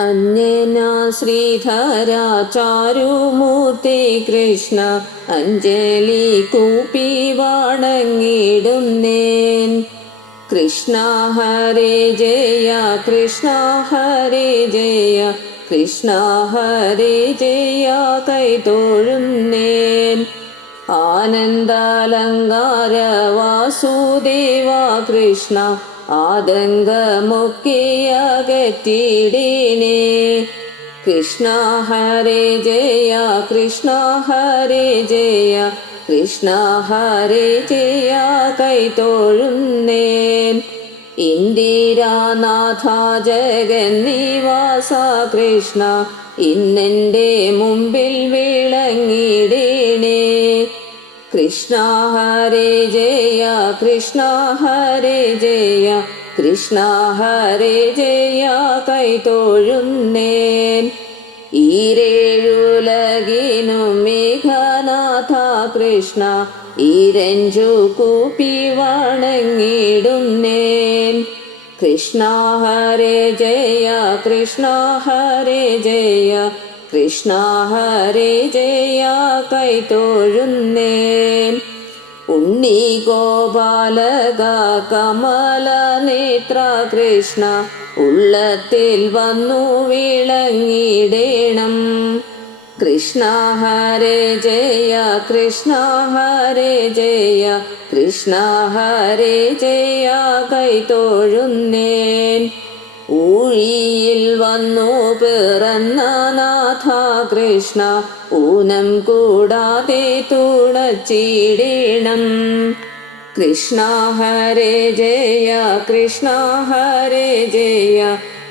അഞ്ജനാ ശ്രീധര ചാരുമൂർത്തി കൃഷ്ണ അഞ്ജലി കൂപ്പി വണങ്ങിടുന്നേൻ. കൃഷ്ണ ഹരേ ജയ കൃഷ്ണ ഹരേ ജയ കൃഷ്ണ ഹരേ ജയ കൈതൊഴുന്നേൻ. ആനന്ദാലങ്കാര വാസുദേവ കൃഷ്ണ ആതങ്കമൊക്കെയകറ്റിടേണേ. കൃഷ്ണ ഹരേ ജയ കൃഷ്ണ ഹരേ ജയ കൃഷ്ണ ഹരേ ജയ കൈതൊഴുന്നേൻ. ഇന്ദിരാനാഥ ജഗന്നിവാസ കൃഷ്ണ ഇന്നെൻ്റെ മുമ്പിൽ വിളങ്ങിടേണേ. കൃഷ്ണ ഹരേ ജയ കൃഷ്ണ ഹരേ ജയ കൃഷ്ണ ഹരേ ജയ കൈതൊഴുന്നേൻ. ഈരേഴുലകിനും മേഘനാഥ കൃഷ്ണ ഈരഞ്ചു കൂപ്പി വണങ്ങിടുന്നേൻ. കൃഷ്ണ ഹരേ ജയ കൃഷ്ണ ഹരേ ജയ കൃഷ്ണ ഹരേ ജയ കൈതൊഴുന്നേൻ. ഉണ്ണി ഗോപാലക കമല നേത്ര കൃഷ്ണ ഉള്ളത്തിൽ വന്നു വിളങ്ങിടേണം. കൃഷ്ണ ഹരേ ജയ കൃഷ്ണ ഹരേ ജയ കൃഷ്ണ ഹരേ ജയ കൈതൊഴുന്നേൻ. ഊഴിയിൽ വന്നു പിറന്ന നാഥ കൃഷ്ണ ഊനം കൂടാതെ തുണച്ചിടേണം. കൃഷ്ണ ഹരേ ജയ കൃഷ്ണ ഹരേ ജയ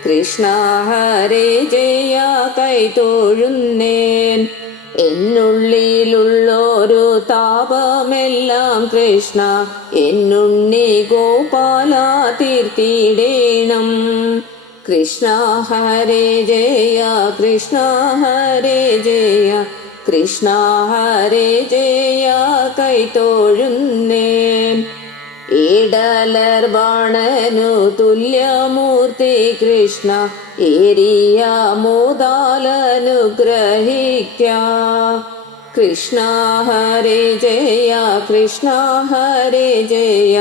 കൃഷ്ണ ഹരേ ജയ കൈതൊഴുന്നേൻ. എന്നുള്ളിലുള്ളൊരു താപമെല്ലാം കൃഷ്ണ എന്നുണ്ണി ഗോപാല തീർത്തിടേണം. കൃഷ്ണ ഹരേ ജയ കൃഷ്ണ ഹരേ ജയ കൃഷ്ണ ഹരേ ജയ കൈതൊഴുന്നേൻ. ഏടലർ ബാണനു തുല്യമൂർത്തി കൃഷ്ണ ഏരിയ മോദാലനുഗ്രഹിക്ക. കൃഷ്ണ ഹരേ ജയ കൃഷ്ണ ഹരേ ജയ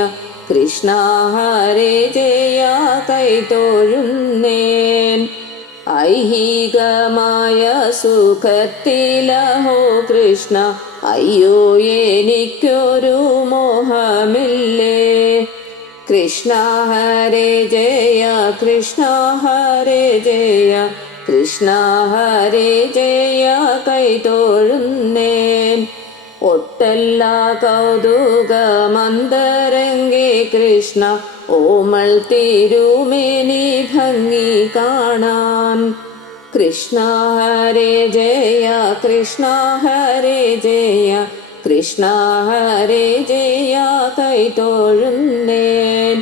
കൃഷ്ണ ഹരേ ജയ കൈതൊഴുന്നേൻ. ഐഹികമായ സുഖത്തിലഹോ കൃഷ്ണ അയ്യോ എനിക്കൊരു മോഹമില്ലേ. കൃഷ്ണ ഹരേ ജയ കൃഷ്ണ ഹരേ ജയ കൃഷ്ണ ഹരേ ജയ കൈതൊഴുന്നേൻ. ഒട്ടല്ല കൗതുകമന്തരംഗേ കൃഷ്ണ ഓമൾ തിരുമേനി ഭംഗി കാണാൻ. കൃഷ്ണ ഹരേ ജയ കൃഷ്ണ ഹരേ ജയ കൃഷ്ണ ഹരേ ജയ കൈതൊഴുന്നേൻ.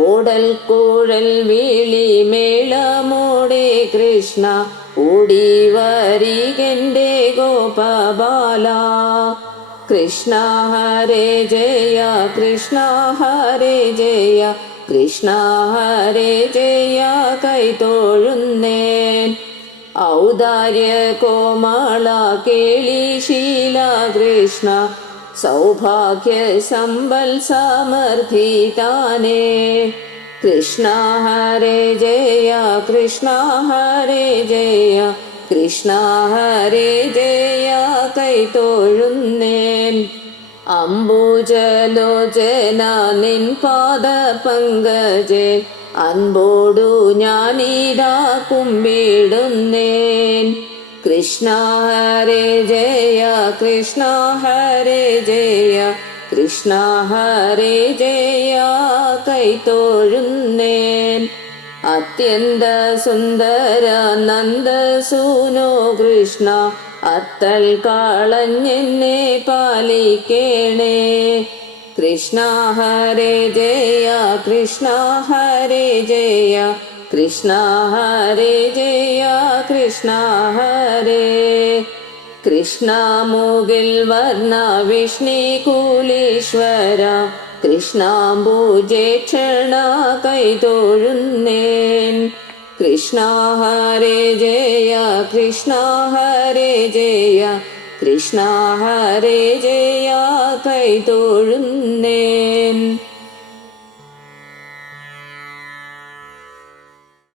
ഓടൽ കുഴൽ വിളി മേളമോടെ കൃഷ്ണ ഓടി വരികെൻ്റെ ഗോപബാല. കൃഷ്ണ ഹരേ ജയ കൃഷ്ണ ഹരേ ജയ കൃഷ്ണ ഹരേ ജയ കൈതൊഴുന്നേൻ. ഔദാര്യ കോമള കേളിശീല കൃഷ്ണ സൗഭാഗ്യ സമ്പൽ സമർത്ഥിതാനേ. കൃഷ്ണ ഹരേ ജയ കൃഷ്ണ ഹരേ ജയ കൃഷ്ണ ഹരേ ജയ കൈതൊഴുന്നേൻ. അംബുജലോചന നിൻ പാദ പങ്കജേ അൻപോടു ഞാനിതാ കുമ്പിടുന്നേൻ. കൃഷ്ണ ഹരേ ജയ കൃഷ്ണ ഹരേ ജയ കൃഷ്ണ ഹരേ ജയ കൈതൊഴുന്നേൻ. അത്യന്ത സുന്ദര നന്ദസൂനോ കൃഷ്ണ അത്തൾ കളഞ്ഞെന്നെ പാലിക്കേണേ. കൃഷ്ണ ഹരേ ജയ കൃഷ്ണ ഹരേ ജയ കൃഷ്ണ ഹരേ ജയ കൃഷ്ണ ഹരേ. കൃഷ്ണ മുകിൽ വർണ്ണ വിഷ്ണുകുലീശ്വര കൃഷ്ണാംബുജേക്ഷണ കൈതൊഴുന്നേൻ. കൃഷ്ണ ഹരേ ജയ കൃഷ്ണ ഹരേ ജയ കൃഷ്ണ ഹരേ ജയ കൈ തൊഴുന്നേ.